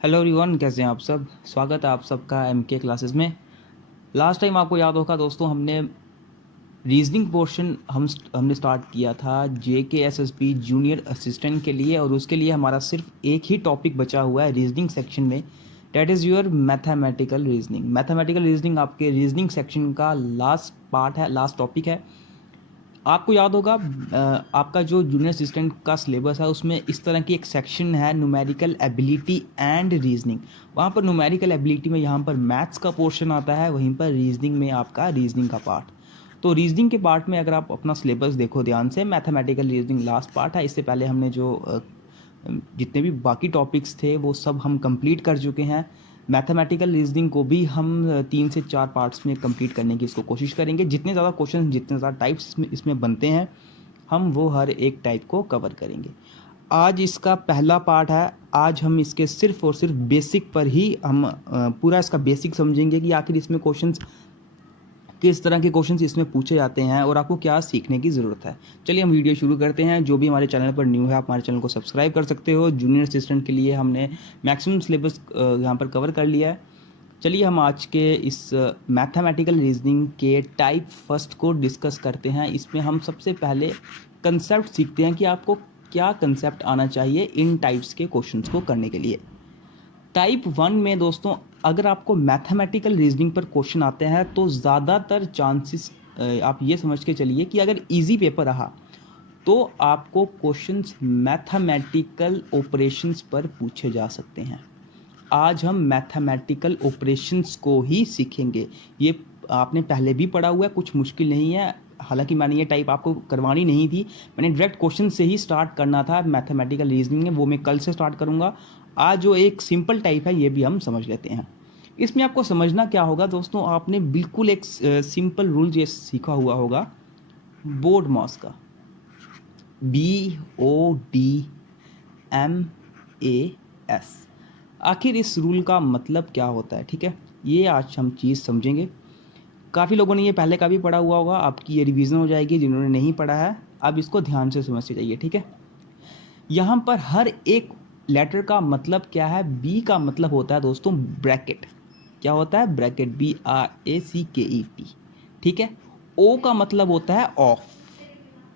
Hello everyone, कैसे हैं आप सब। स्वागत है आप सबका एमके क्लासेस में। लास्ट टाइम आपको याद होगा दोस्तों, हमने रीजनिंग पोर्शन हमने स्टार्ट किया था JKSSB जूनियर असिस्टेंट के लिए, और उसके लिए हमारा सिर्फ एक ही टॉपिक बचा हुआ है रीजनिंग सेक्शन में। That is your mathematical reasoning. Mathematical reasoning आपके रीजनिंग सेक्शन का लास्ट पार्ट है, लास्ट टॉपिक है। आपको याद होगा आपका जो जूनियर असिस्टेंट का सिलेबस है उसमें इस तरह की एक सेक्शन है, न्यूमेरिकल एबिलिटी एंड रीजनिंग। वहाँ पर न्यूमेरिकल एबिलिटी में यहाँ पर मैथ्स का पोर्शन आता है, वहीं पर रीजनिंग में आपका रीजनिंग का पार्ट। तो रीजनिंग के पार्ट में अगर आप अपना सिलेबस देखो ध्यान से, मैथमेटिकल रीजनिंग लास्ट पार्ट है। इससे पहले हमने जो जितने भी बाकी टॉपिक्स थे वो सब हम कंप्लीट कर चुके हैं। मैथमेटिकल रीजनिंग को भी हम 3 से 4 पार्ट्स में कंप्लीट करने की इसको कोशिश करेंगे। जितने ज़्यादा क्वेश्चन, जितने ज़्यादा टाइप्स इसमें बनते हैं, हम वो हर एक टाइप को कवर करेंगे। आज इसका पहला पार्ट है। आज हम इसके सिर्फ और सिर्फ बेसिक पर ही हम पूरा इसका बेसिक समझेंगे कि आखिर इसमें क्वेश्चंस, किस तरह के क्वेश्चंस इसमें पूछे जाते हैं और आपको क्या सीखने की ज़रूरत है। चलिए हम वीडियो शुरू करते हैं। जो भी हमारे चैनल पर न्यू है, आप हमारे चैनल को सब्सक्राइब कर सकते हो। जूनियर असिस्टेंट के लिए हमने मैक्सिमम सिलेबस यहाँ पर कवर कर लिया है। चलिए हम आज के इस मैथमेटिकल रीजनिंग के टाइप फर्स्ट को डिस्कस करते हैं। इसमें हम सबसे पहले कंसेप्ट सीखते हैं कि आपको क्या कंसेप्ट आना चाहिए इन टाइप्स के क्वेश्चंस को करने के लिए। टाइप 1 में दोस्तों, अगर आपको मैथमेटिकल रीजनिंग पर क्वेश्चन आते हैं तो ज़्यादातर चांसेस आप ये समझ के चलिए कि अगर इजी पेपर रहा तो आपको क्वेश्चंस मैथमेटिकल ऑपरेशंस पर पूछे जा सकते हैं। आज हम मैथमेटिकल ऑपरेशंस को ही सीखेंगे। ये आपने पहले भी पढ़ा हुआ है, कुछ मुश्किल नहीं है। हालांकि मैंने ये टाइप आपको करवानी नहीं थी, मैंने डायरेक्ट क्वेश्चन से ही स्टार्ट करना था मैथमेटिकल रीजनिंग में। वो मैं कल से स्टार्ट करूँगा। आज जो एक सिंपल टाइप है ये भी हम समझ लेते हैं। इसमें आपको समझना क्या होगा दोस्तों, आपने बिल्कुल एक सिंपल रूल ये सीखा हुआ होगा, बोर्ड मॉस का, BODMAS। आखिर इस रूल का मतलब क्या होता है, ठीक है, ये आज हम चीज़ समझेंगे। काफ़ी लोगों ने ये पहले का भी पढ़ा हुआ होगा, आपकी ये रिवीजन हो जाएगी। जिन्होंने नहीं पढ़ा है, अब इसको ध्यान से समझते जाइए, ठीक है। यहाँ पर हर एक लेटर का मतलब क्या है। बी का मतलब होता है दोस्तों ब्रैकेट। क्या होता है? ब्रैकेट, BRACKET, ठीक है। ओ का मतलब होता है ऑफ।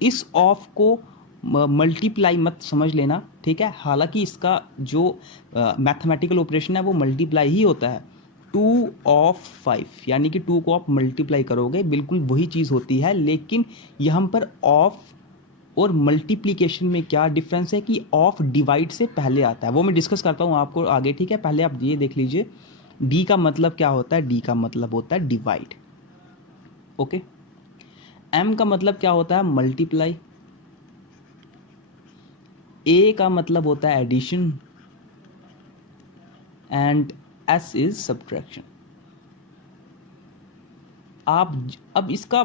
इस ऑफ को मल्टीप्लाई मत समझ लेना, ठीक है। हालांकि इसका जो मैथमेटिकल ऑपरेशन है वो मल्टीप्लाई ही होता है। 2 ऑफ 5 यानी कि 2 को आप मल्टीप्लाई करोगे, बिल्कुल वही चीज़ होती है। लेकिन यहाँ पर ऑफ और मल्टीप्लिकेशन में क्या डिफरेंस है कि ऑफ डिवाइड से पहले आता है, वो मैं डिस्कस करता हूँ आपको आगे, ठीक है। पहले आप ये देख लीजिए, डी का मतलब क्या होता है। डी का मतलब होता है डिवाइड, ओके। एम का मतलब क्या होता है? मल्टीप्लाई। ए का मतलब होता है addition, and S is subtraction. आप अब इसका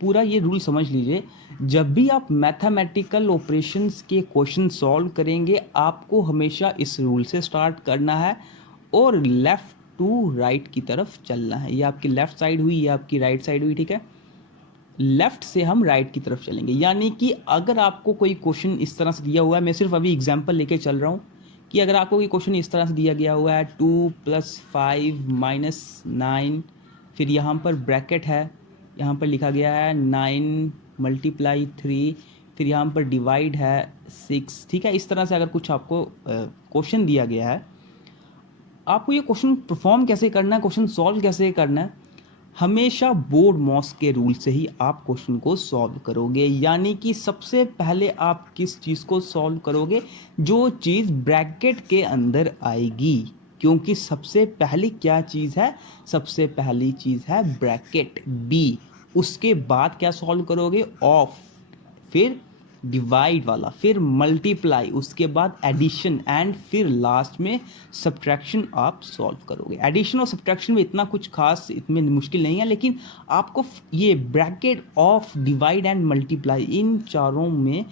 पूरा ये रूल समझ लीजिए। जब भी आप मैथमेटिकल ऑपरेशंस के क्वेश्चन सॉल्व करेंगे, आपको हमेशा इस रूल से स्टार्ट करना है और लेफ़्ट टू राइट की तरफ चलना है। ये आपकी लेफ़्ट साइड हुई, ये आपकी राइट साइड हुई, ठीक है। लेफ़्ट से हम राइट की तरफ चलेंगे। यानी कि अगर आपको कोई क्वेश्चन इस तरह से दिया हुआ है, मैं सिर्फ अभी एग्जांपल लेके चल रहा हूँ कि अगर आपको कोई क्वेश्चन इस तरह से दिया गया हुआ है 2 + 5 - 9, फिर यहाँ पर ब्रैकेट है, यहाँ पर लिखा गया है 9 × 3, फिर यहाँ पर डिवाइड है 6, ठीक है। इस तरह से अगर कुछ आपको क्वेश्चन दिया गया है, आपको ये क्वेश्चन परफॉर्म कैसे करना है, क्वेश्चन सॉल्व कैसे करना है, हमेशा बोर्ड मॉस के रूल से ही आप क्वेश्चन को सॉल्व करोगे। यानी कि सबसे पहले आप किस चीज़ को सॉल्व करोगे? जो चीज़ ब्रैकेट के अंदर आएगी, क्योंकि सबसे पहली क्या चीज़ है? सबसे पहली चीज़ है ब्रैकेट, बी। उसके बाद क्या सॉल्व करोगे? ऑफ, फिर डिवाइड वाला, फिर मल्टीप्लाई, उसके बाद एडिशन, एंड फिर लास्ट में सब्ट्रैक्शन आप सॉल्व करोगे। एडिशन और सब्ट्रैक्शन में इतना कुछ खास, इतने मुश्किल नहीं है, लेकिन आपको ये bracket, of, divide and multiply, इन चारों में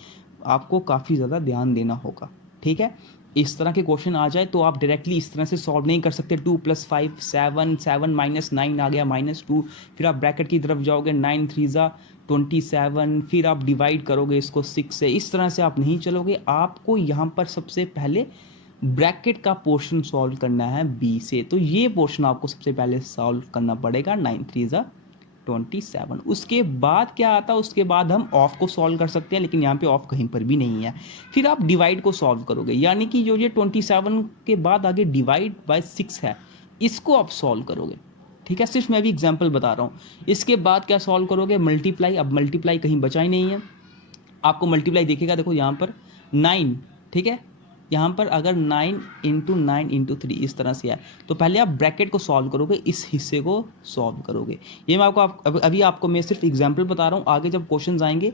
आपको काफ़ी ज़्यादा ध्यान देना होगा, ठीक है। इस तरह के क्वेश्चन आ जाए तो आप डायरेक्टली इस तरह से सॉल्व नहीं कर सकते। 2 + 5 7, 7 - 9 आ गया -2, फिर आप ब्रैकेट की तरफ जाओगे, 9 × 3 = 27, फिर आप डिवाइड करोगे इसको 6 से। इस तरह से आप नहीं चलोगे। आपको यहाँ पर सबसे पहले ब्रैकेट का पोर्शन सॉल्व करना है बी से, तो ये पोर्शन आपको सबसे पहले सॉल्व करना पड़ेगा। 9 3 ज़ा 27। उसके बाद क्या आता है, उसके बाद हम ऑफ को सॉल्व कर सकते हैं, लेकिन यहाँ पे ऑफ कहीं पर भी नहीं है। फिर आप डिवाइड को सॉल्व करोगे, यानी कि जो ये 27 के बाद आगे डिवाइड बाय 6 है, इसको आप सॉल्व करोगे। ठीक है, सिर्फ मैं भी एग्जाम्पल बता रहा हूँ। इसके बाद क्या सॉल्व करोगे, मल्टीप्लाई। अब मल्टीप्लाई कहीं बचा ही नहीं है, आपको मल्टीप्लाई देखेगा, देखो यहाँ पर 9, ठीक है, यहाँ पर अगर 9 इंटू 9 इंटू 3 इस तरह से है, तो पहले आप ब्रैकेट को सॉल्व करोगे, इस हिस्से को सॉल्व करोगे। ये मैं अभी आपको मैं सिर्फ एग्जांपल बता रहा हूँ। आगे जब क्वेश्चन आएंगे,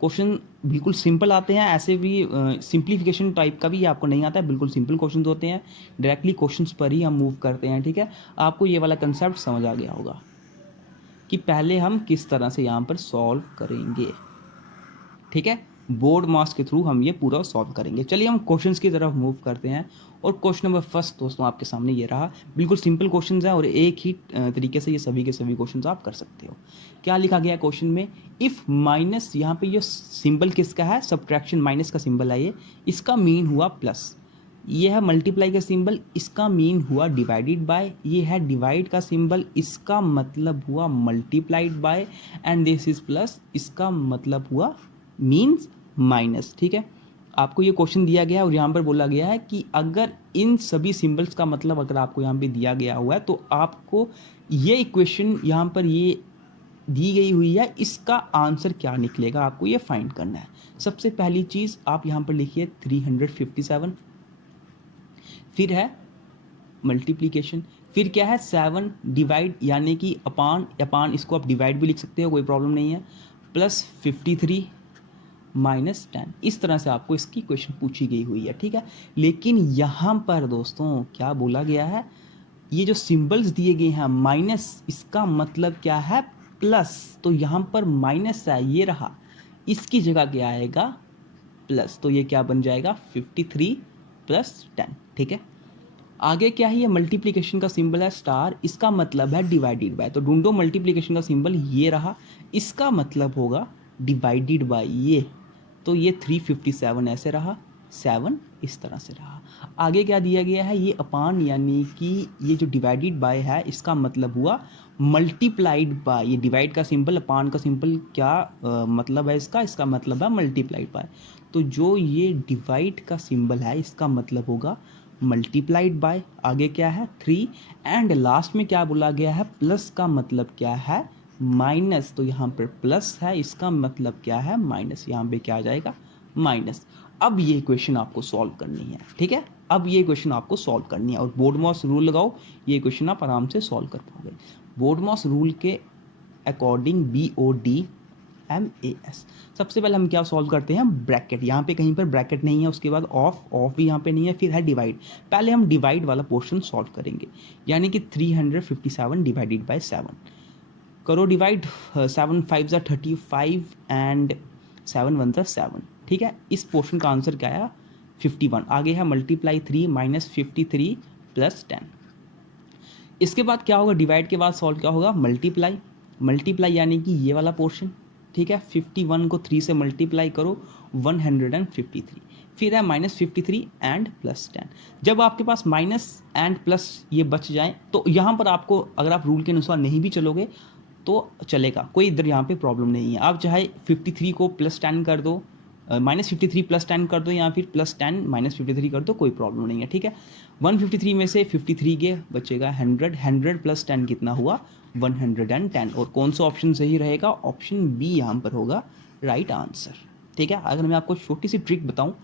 क्वेश्चन बिल्कुल सिंपल आते हैं, ऐसे भी सिंप्लीफिकेशन टाइप का भी आपको नहीं आता है, बिल्कुल सिंपल क्वेश्चन होते हैं। डायरेक्टली क्वेश्चन पर ही हम मूव करते हैं। ठीक है, आपको ये वाला कंसेप्ट समझ आ गया होगा कि पहले हम किस तरह से यहाँ पर सॉल्व करेंगे। ठीक है, बोर्ड मास के थ्रू हम ये पूरा सॉल्व करेंगे। चलिए हम क्वेश्चंस की तरफ मूव करते हैं। और क्वेश्चन नंबर फर्स्ट दोस्तों आपके सामने ये रहा। बिल्कुल सिंपल क्वेश्चंस है और एक ही तरीके से ये सभी के सभी क्वेश्चंस आप कर सकते हो। क्या लिखा गया है क्वेश्चन में, इफ़ माइनस, यहाँ पे ये सिंबल किसका है, सब्ट्रैक्शन, माइनस का सिंबल है ये, इसका मीन हुआ प्लस। ये है मल्टीप्लाई का सिंबल, इसका मीन हुआ डिवाइडेड बाय। ये है डिवाइड का सिंबल, इसका मतलब हुआ multiplied by. And this is plus, इसका मतलब हुआ मीन्स माइनस। ठीक है, आपको ये क्वेश्चन दिया गया है और यहाँ पर बोला गया है कि अगर इन सभी सिंबल्स का मतलब अगर आपको यहाँ पे दिया गया हुआ है, तो आपको ये इक्वेशन यहाँ पर ये दी गई हुई है, इसका आंसर क्या निकलेगा आपको ये फाइंड करना है। सबसे पहली चीज़ आप यहाँ पर लिखिए 357, फिर है मल्टीप्लीकेशन, फिर क्या है 7 डिवाइड, यानी कि अपान इसको आप डिवाइड भी लिख सकते हो, कोई प्रॉब्लम नहीं है, प्लस 53 माइनस 10। इस तरह से आपको इसकी क्वेश्चन पूछी गई हुई है। ठीक है, लेकिन यहाँ पर दोस्तों क्या बोला गया है, ये जो सिंबल्स दिए गए हैं माइनस, इसका मतलब क्या है प्लस। तो यहाँ पर माइनस है, ये रहा, इसकी जगह क्या आएगा प्लस, तो ये क्या बन जाएगा 53 प्लस 10। ठीक है, आगे क्या है, ये मल्टीप्लिकेशन का सिंबल है स्टार, इसका मतलब है डिवाइडेड बाय। तो ढूंढो मल्टीप्लिकेशन का सिंबल, ये रहा, इसका मतलब होगा डिवाइडेड बाय ये, तो ये 357 ऐसे रहा, 7 इस तरह से रहा। आगे क्या दिया गया है, ये अपान, यानी कि ये जो डिवाइडेड बाय है इसका मतलब हुआ मल्टीप्लाइड बाय। ये डिवाइड का सिंबल, अपान का सिंबल, क्या मतलब है इसका मतलब है मल्टीप्लाइड बाय। तो जो ये डिवाइड का सिंबल है इसका मतलब होगा मल्टीप्लाइड बाय। आगे क्या है 3, एंड लास्ट में क्या बोला गया है, प्लस का मतलब क्या है माइनस। तो यहाँ पर प्लस है, इसका मतलब क्या है माइनस, यहाँ पे क्या आ जाएगा माइनस। अब ये इक्वेशन आपको सॉल्व करनी है। ठीक है, अब ये इक्वेशन आपको सॉल्व करनी है और बोर्डमॉस रूल लगाओ, ये इक्वेशन आप आराम से सॉल्व कर पाओगे। बोर्डमॉस रूल के अकॉर्डिंग BODMAS, सबसे पहले हम क्या सॉल्व करते हैं, ब्रैकेट। यहाँ पे कहीं पर ब्रैकेट नहीं है, उसके बाद ऑफ भी यहाँ पे नहीं है, फिर है डिवाइड। पहले हम डिवाइड वाला पोर्शन सॉल्व करेंगे, यानी कि 357 डिवाइडेड बाय 7 करो डिवाइड। 7 5 ज़ा 35 एंड 7 1 ज़ा 7। ठीक है, इस पोर्शन का आंसर क्या आया 51। आगे है मल्टीप्लाई 3 माइनस 53 प्लस 10। इसके बाद क्या होगा, डिवाइड के बाद सॉल्व क्या होगा, मल्टीप्लाई यानी कि ये वाला पोर्शन। ठीक है, 51 को 3 से मल्टीप्लाई करो 153, फिर है माइनस 53 एंड प्लस 10। जब आपके पास माइनस एंड प्लस ये बच जाए, तो यहाँ पर आपको, अगर आप रूल के अनुसार नहीं भी चलोगे तो चलेगा, कोई इधर यहाँ पे प्रॉब्लम नहीं है। आप चाहे 53 को प्लस 10 कर दो, -53 प्लस 10 कर दो, या फिर प्लस 10 -53 कर दो, कोई प्रॉब्लम नहीं है। ठीक है, 153 में से 53 के बचेगा 100, 100 प्लस 10 कितना हुआ 110। और कौन सा ऑप्शन सही रहेगा, ऑप्शन बी यहाँ पर होगा राइट आंसर। ठीक है, अगर मैं आपको छोटी सी ट्रिक बताऊँ,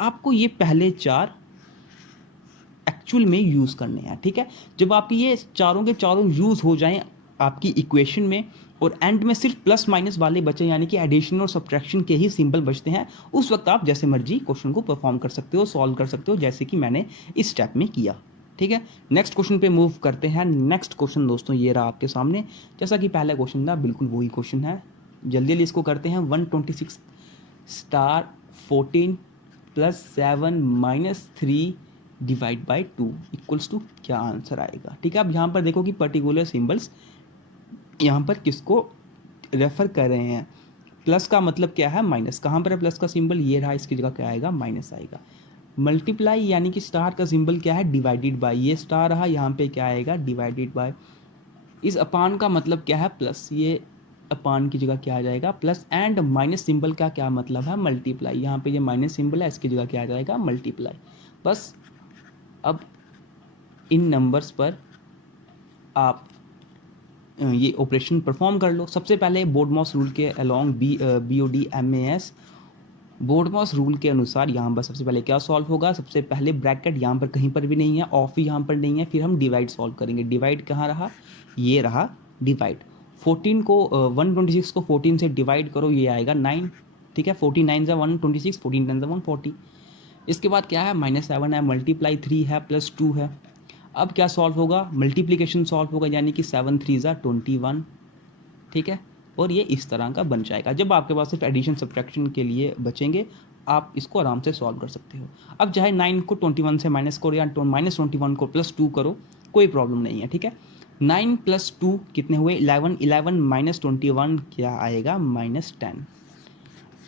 आपको ये पहले 4 एक्चुअल में यूज़ करने हैं। ठीक है, जब आपकी ये चारों के चारों यूज़ हो जाएं आपकी इक्वेशन में, और एंड में सिर्फ प्लस माइनस वाले बचे, यानी कि एडिशन और सब्ट्रैक्शन के ही सिंबल बचते हैं, उस वक्त आप जैसे मर्जी क्वेश्चन को परफॉर्म कर सकते हो, सॉल्व कर सकते हो, जैसे कि मैंने इस स्टेप में किया। ठीक है, नेक्स्ट क्वेश्चन पे मूव करते हैं। नेक्स्ट क्वेश्चन दोस्तों ये रहा आपके सामने, जैसा कि पहला क्वेश्चन था बिल्कुल वही क्वेश्चन है। जल्दी जल्दी इसको करते हैं। 126 star 14 plus 7 minus 3 divide by 2 equals to क्या आंसर आएगा। ठीक है, अब यहाँ पर देखो कि पर्टिकुलर सिंबल्स यहाँ पर किसको रेफर कर रहे हैं। प्लस का मतलब क्या है माइनस, कहाँ पर है प्लस का सिंबल, ये रहा, इसकी जगह क्या आएगा माइनस आएगा। मल्टीप्लाई यानी कि स्टार का सिंबल क्या है, डिवाइडेड बाय, ये स्टार रहा, यहाँ पे क्या आएगा, डिवाइडेड बाय। इस अपान का मतलब क्या है, प्लस, ये अपान की जगह क्या आ जाएगा, प्लस। एंड माइनस सिंबल का क्या मतलब है, मल्टीप्लाई, यहाँ पे ये माइनस सिंबल है, इसकी जगह क्या आ जाएगा, मल्टीप्लाई। बस अब इन नंबर्स पर आप ये ऑपरेशन परफॉर्म कर लो। सबसे पहले बोर्डमॉस रूल के अलोंग BODMAS बोर्डमॉस रूल के अनुसार यहाँ पर सबसे पहले क्या सॉल्व होगा, सबसे पहले ब्रैकेट यहाँ पर कहीं पर भी नहीं है, ऑफ भी यहाँ पर नहीं है, फिर हम डिवाइड सॉल्व करेंगे। डिवाइड कहाँ रहा, ये रहा डिवाइड। 14 को 126 को 14 से डिवाइड करो, ये आएगा 9, ठीक है। 14 9 ज़ा 126, 14 10 ज़ा 140। इसके बाद क्या है, -7 है, मल्टीप्लाई 3 है, प्लस 2 है। अब क्या सॉल्व होगा, मल्टीप्लिकेशन सॉल्व होगा, यानी कि 7 3 ज़ा 21, ठीक है। और ये इस तरह का बन जाएगा। जब आपके पास सिर्फ एडिशन सब्ट्रैक्शन के लिए बचेंगे, आप इसको आराम से सॉल्व कर सकते हो। अब चाहे 9 को 21 से माइनस करो या -21 को +2 करो, कोई प्रॉब्लम नहीं है, ठीक है। 9 + 2 कितने हुए, 11, 11 - 21 क्या आएगा, -10।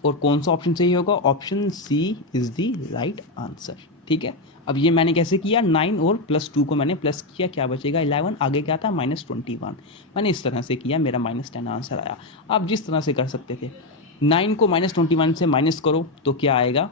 और कौन सा ऑप्शन सही होगा, option C is the right answer, ठीक है। अब ये मैंने कैसे किया, 9 और +2 को मैंने प्लस किया, क्या बचेगा 11, आगे क्या था -21, मैंने इस तरह से किया, मेरा -10 आंसर आया। आप जिस तरह से कर सकते थे, 9 को -21 से माइनस करो तो क्या आएगा,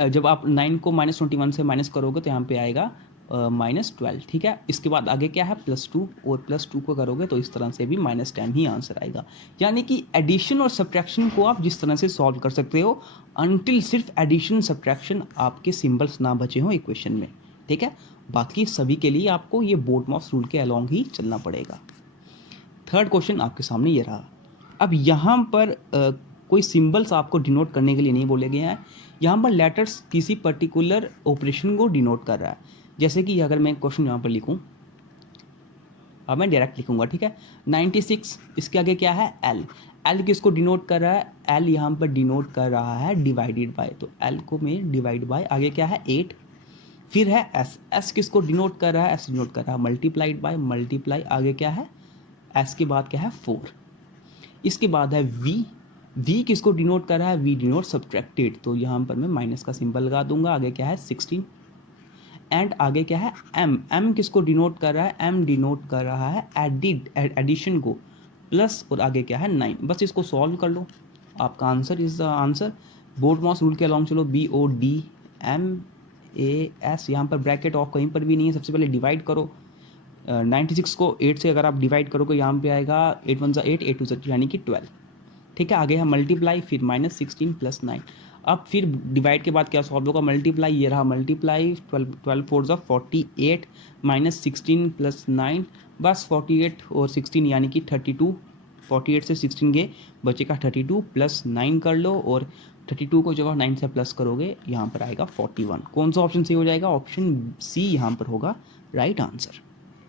जब आप 9 को -21 से माइनस करोगे तो यहाँ पे आएगा -12, ठीक है। इसके बाद आगे क्या है, +2, और +2 को करोगे तो इस तरह से भी -10 ही आंसर आएगा। यानी कि एडिशन और सब्ट्रैक्शन को आप जिस तरह से सॉल्व कर सकते हो, अनटिल सिर्फ एडिशन सब्ट्रैक्शन आपके सिंबल्स ना बचे हों इक्वेशन में, ठीक है। बाकी सभी के लिए आपको ये बोर्डमॉस रूल के अलोंग ही चलना पड़ेगा। थर्ड क्वेश्चन आपके सामने ये रहा। अब यहाँ पर कोई सिंबल्स आपको डिनोट करने के लिए नहीं बोले गए हैं, यहाँ पर लेटर्स किसी पर्टिकुलर ऑपरेशन को डिनोट कर रहा है। जैसे कि अगर मैं क्वेश्चन यहाँ पर लिखूँ, अब मैं डायरेक्ट लिखूँगा, ठीक है। 96, इसके आगे क्या है, एल। एल किसको डिनोट कर रहा है, एल यहाँ पर डिनोट कर रहा है डिवाइडेड बाय, तो एल को मैं डिवाइड बाय, आगे क्या है 8। फिर है एस, एस किसको डिनोट कर रहा है, एस डिनोट कर रहा है मल्टीप्लाइड बाय, मल्टीप्लाई, आगे क्या है, एस के बाद क्या है 4। इसके बाद है वी, वी किसको डिनोट कर रहा है, वी डिनोट सब्ट्रैक्टेड, तो यहाँ पर मैं माइनस का सिंबल लगा दूंगा, आगे क्या है 16। एंड आगे क्या है एम, एम किसको डिनोट कर रहा है, एम डिनोट कर रहा है एडिशन को, प्लस, और आगे क्या है 9। बस इसको सॉल्व कर लो, आपका answer is the answer. BODMAS rule के अलॉन्ग चलो, BODMAS, यहाँ पर ब्रैकेट ऑफ कहीं पर भी नहीं है। सबसे पहले डिवाइड करो, 96 को 8 से अगर आप डिवाइड करोगे, यहाँ पे आएगा 8 1 8, 8 2 यानी कि 12, ठीक है। आगे है मल्टीप्लाई, फिर -16 + 9। अब फिर डिवाइड के बाद क्या सॉल्व होगा, मल्टीप्लाई, ये रहा मल्टीप्लाई, 12 4 ज़ा 48, -16 + 9, बस 48 और 16 यानी कि 32। 48 से 16 गए, बचेगा 32, + 9 कर लो, और 32 को जब आप 9 से प्लस करोगे, यहाँ पर आएगा 41। कौन सा ऑप्शन सही हो जाएगा, ऑप्शन सी यहाँ पर होगा राइट आंसर,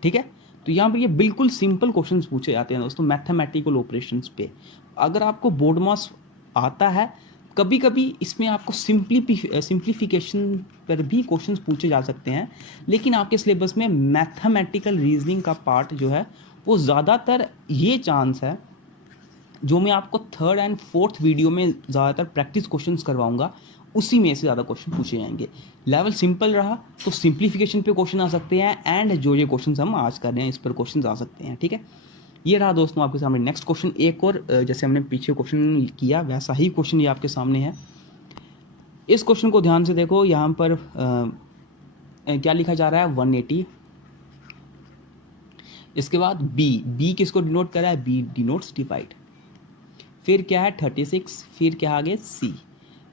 ठीक है। तो यहाँ पर ये बिल्कुल सिंपल क्वेश्चंस पूछे जाते हैं दोस्तों, मैथमेटिकल ऑपरेशंस पे। अगर आपको बोर्डमॉस आता है, कभी कभी इसमें आपको सिंप्लीफिकेशन पर भी क्वेश्चंस पूछे जा सकते हैं, लेकिन आपके सिलेबस में मैथमेटिकल रीजनिंग का पार्ट जो है वो ज़्यादातर, ये चांस है जो मैं आपको 3rd and 4th वीडियो में ज़्यादातर प्रैक्टिस क्वेश्चंस करवाऊंगा, उसी में से ज़्यादा क्वेश्चन पूछे जाएंगे। लेवल सिंपल रहा तो सिंप्लीफिकेशन पे क्वेश्चन आ सकते हैं, एंड जो ये क्वेश्चन हम आज कर रहे हैं इस पर क्वेश्चन आ सकते हैं, ठीक है। ये रहा दोस्तों आपके सामने नेक्स्ट क्वेश्चन, एक और जैसे हमने पीछे क्वेश्चन किया वैसा ही क्वेश्चन ये आपके सामने है। इस क्वेश्चन को ध्यान से देखो, यहाँ पर क्या लिखा जा रहा है 180। इसके बाद बी किसको डिनोट कर रहा है, बी डिनोट्स डिवाइड। फिर क्या है 36, फिर क्या आगे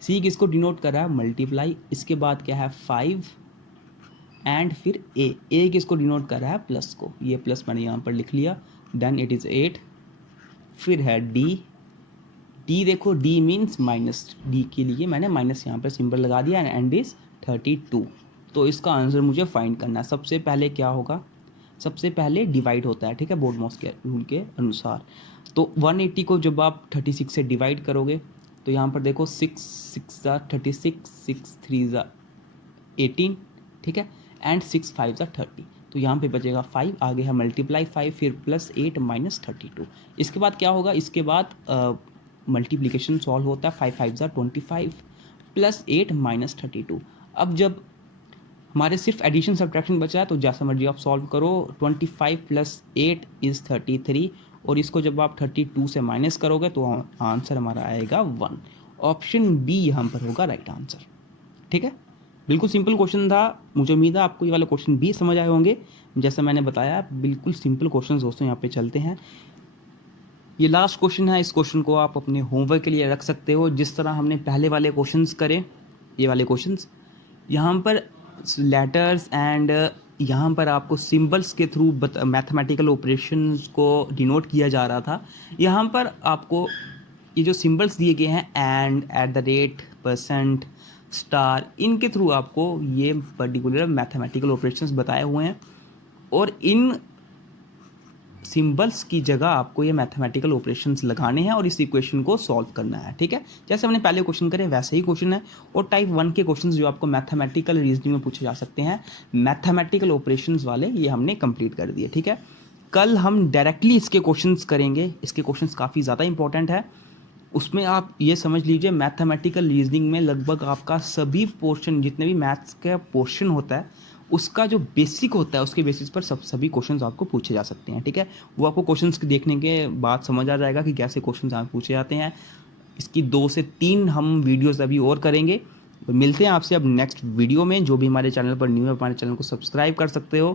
सी किसको डिनोट कर रहा है, मल्टीप्लाई। इसके बाद क्या है 5, एंड फिर ए किसको डिनोट कर रहा है, प्लस को, ये प्लस मैंने यहाँ पर लिख लिया, देन इट इज़ 8। फिर है डी देखो, डी मीन्स माइनस, डी के लिए मैंने माइनस यहाँ पर सिंबल लगा दिया, एंड इज 32। तो इसका आंसर मुझे फाइंड करना है। सबसे पहले क्या होगा, सबसे पहले डिवाइड होता है, ठीक है, बोर्डमॉस के रूल के अनुसार। तो 180 को जब आप 36 से डिवाइड करोगे तो यहाँ पर देखो 6 6 ज़ा 36, 6 3 ज़ा 18, ठीक है, एंड 6 5 ज़ा 30, तो यहाँ पे बचेगा 5, आगे है मल्टीप्लाई 5, फिर +8 -32। इसके बाद क्या होगा, इसके बाद मल्टीप्लिकेशन सॉल्व होता है, 5 5 ज़ा 25, प्लस 8 माइनस 32। अब जब हमारे सिर्फ एडिशन सब्ट्रैक्शन बचा है तो जैसा मर्जी आप सॉल्व करो। 25 प्लस 8 इज़ 33 और इसको जब आप 32 से माइनस करोगे तो आंसर हमारा आएगा 1। ऑप्शन बी यहाँ पर होगा राइट आंसर। ठीक है, बिल्कुल सिंपल क्वेश्चन था। मुझे उम्मीद है आपको ये वाले क्वेश्चन भी समझ आए होंगे। जैसा मैंने बताया बिल्कुल सिंपल क्वेश्चन दोस्तों यहाँ पे चलते हैं। ये लास्ट क्वेश्चन है, इस क्वेश्चन को आप अपने होमवर्क के लिए रख सकते हो। जिस तरह हमने पहले वाले क्वेश्चंस करे, ये वाले क्वेश्चंस यहाँ पर लेटर्स एंड यहाँ पर आपको सिंबल्स के थ्रू मैथमेटिकल ऑपरेशंस को डिनोट किया जा रहा था। यहाँ पर आपको ये जो सिंबल्स दिए गए हैं and, at the rate, percent, star, इनके थ्रू आपको ये पर्टिकुलर मैथमेटिकल ऑपरेशंस बताए हुए हैं और इन सिंबल्स की जगह आपको ये मैथमेटिकल ऑपरेशंस लगाने हैं और इस इक्वेशन को सॉल्व करना है। ठीक है, जैसे हमने पहले क्वेश्चन करे वैसे ही क्वेश्चन है। और टाइप 1 के क्वेश्चंस जो आपको मैथमेटिकल रीजनिंग में पूछे जा सकते हैं, मैथमेटिकल ऑपरेशंस वाले, ये हमने कंप्लीट कर दिए। ठीक है, कल हम डायरेक्टली इसके क्वेश्चंस करेंगे। इसके क्वेश्चंस काफ़ी ज़्यादा इंपॉर्टेंट है। उसमें आप ये समझ लीजिए मैथमेटिकल रीजनिंग में लगभग आपका सभी पोर्शन, जितने भी मैथ्स का पोर्शन होता है उसका जो बेसिक होता है उसके बेसिस पर सभी क्वेश्चंस आपको पूछे जा सकते हैं। ठीक है, वो आपको क्वेश्चंस देखने के बाद समझ आ जाएगा कि कैसे क्वेश्चंस आप पूछे जाते हैं। इसकी 2 से 3 हम वीडियोस अभी और करेंगे। तो मिलते हैं आपसे अब नेक्स्ट वीडियो में। जो भी हमारे चैनल पर न्यू है हमारे चैनल को सब्सक्राइब कर सकते हो।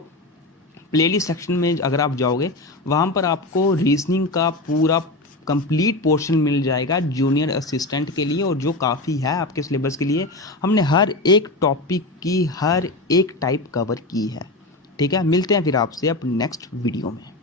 प्लेलिस्ट सेक्शन में अगर आप जाओगे वहाँ पर आपको रीजनिंग का पूरा कंप्लीट पोर्शन मिल जाएगा जूनियर असिस्टेंट के लिए, और जो काफ़ी है आपके सिलेबस के लिए। हमने हर एक टॉपिक की हर एक टाइप कवर की है। ठीक है, मिलते हैं फिर आपसे अब नेक्स्ट वीडियो में।